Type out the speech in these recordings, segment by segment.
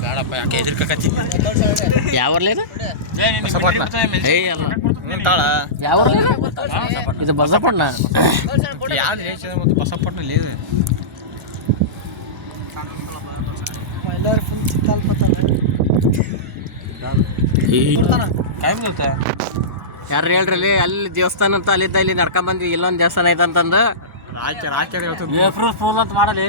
ಬೇಡಪ್ಪ ಯಾಕೆ ಎದುರ್ಕತ್ತಿ ಯಾವರ್ಲಿ ಇದು ಯಾವ ಇದು ಬಸಪಣ್ಣ ಯಾವ್ದು ಹೇಳ್ತಿದೆ ಮತ್ತು ಬಸಪಟ್ಟಣಲ್ಲಿ ಇದೆ ಯಾರು ಹೇಳ್ರಿ ಅಲ್ಲಿ ದೇವಸ್ಥಾನ ಅಂತ ಅಲ್ಲಿದ್ದ ಇಲ್ಲಿ ನಡ್ಕೊಂಬಂದ್ವಿ ಇಲ್ಲೊಂದು ದೇವಸ್ಥಾನ ಐತೆ ಅಂತಂದು ಫೂಲ್ ಅಂತ ಮಾಡಲಿ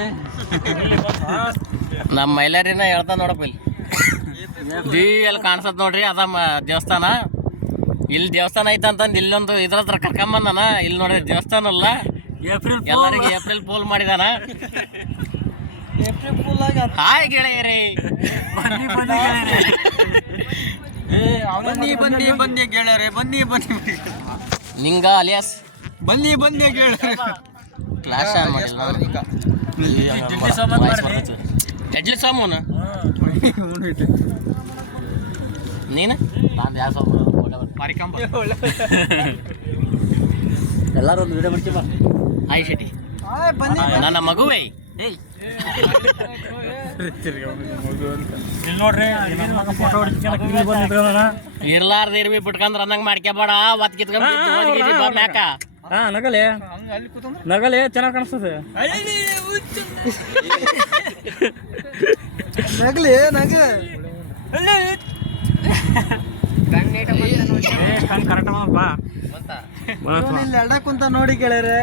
ನಮ್ಮ ಮೈಲಾರಿನ ಹೇಳ್ತಾ ನೋಡಪ್ಪ ಇಲ್ಲಿ ಎಲ್ಲಿ ಕಾಣಿಸತ್ ನೋಡ್ರಿ ಅದ ದೇವಸ್ಥಾನ ಇಲ್ಲಿ ದೇವಸ್ಥಾನ ಐತೆ ಅಂತಂದು ಇಲ್ಲೊಂದು ಇದ್ರ ಹತ್ರ ಕರ್ಕೊಂಬಂದಾನ ಇಲ್ಲಿ ನೋಡ್ರಿ ದೇವಸ್ಥಾನ ಅಲ್ಲ ಎಲ್ಲರಿಗೆ ಏಪ್ರಿಲ್ ಫೂಲ್ ಮಾಡಿದಾನ ಹಾಯ್ ಗೆಳೆಯರೇ ಬನ್ನಿ ಬನ್ನಿ ಬನ್ನಿ ಗೆಳೆಯರೆ ಬನ್ನಿ ಬನ್ನಿ ನಿಂಗ ಅಲಿಯಾಸ್ ಬನ್ನಿ ಬನ್ನಿ ಗೆಳೆಯರೆ ಕ್ಲಾಸ್ ಎಡ್ಲಿ ಸಾಮೂನ ನೀನು ನಾನು ಯಾವ ಎಲ್ಲರೂ ಒಂದು ವಿಡಿಯೋ ಮಾಡ್ತೀವ ಆಯ್ ಶೆಟ್ಟಿ ನನ್ನ ಮಗುವೇ ಇರ್ಲಾರ್ದ ಇರ್ಬಿ ಬಿಟ್ಕಂದ್ರ ಅನ್ನಂಗ್ ಮಾಡ್ಕೋಬೇಡ ಒತ್ ಕಿತ್ಕೊಂಡ್ ಮ್ಯಾಕ ನಗಲೆ ನಗಲೆ ಚೆನ್ನಾಗಿ ಕಾಣಿಸ್ತದೆ ನಗಲಿ ನಗ ಕರೆಕ್ಟ್ ಬಾ ಎಡ ಕುಂತ ನೋಡಿ ಗೆಳೆಯರೆ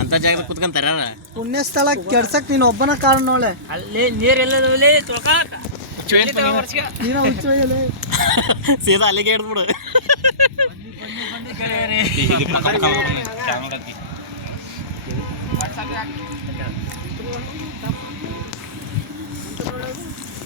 ಅಂತ ಜಾಗದಾಗ ಕುತ್ಕೊಂತಾರ ಪುಣ್ಯ ಸ್ಥಳ ಕೆಡ್ಸಕ್ ನೀನ್ ಒಬ್ಬನ ಕಾರಣ ನೋಳೆ ಅಲ್ಲಿ ನೀರೆಲ್ಲ ನೀನ ಹುಚ್ಚೋಯ್ಯಲೆ ಸೀದಾ ಅಲ್ಲಿಗೆ ಹಿಡ್ದ್ಬಿಡು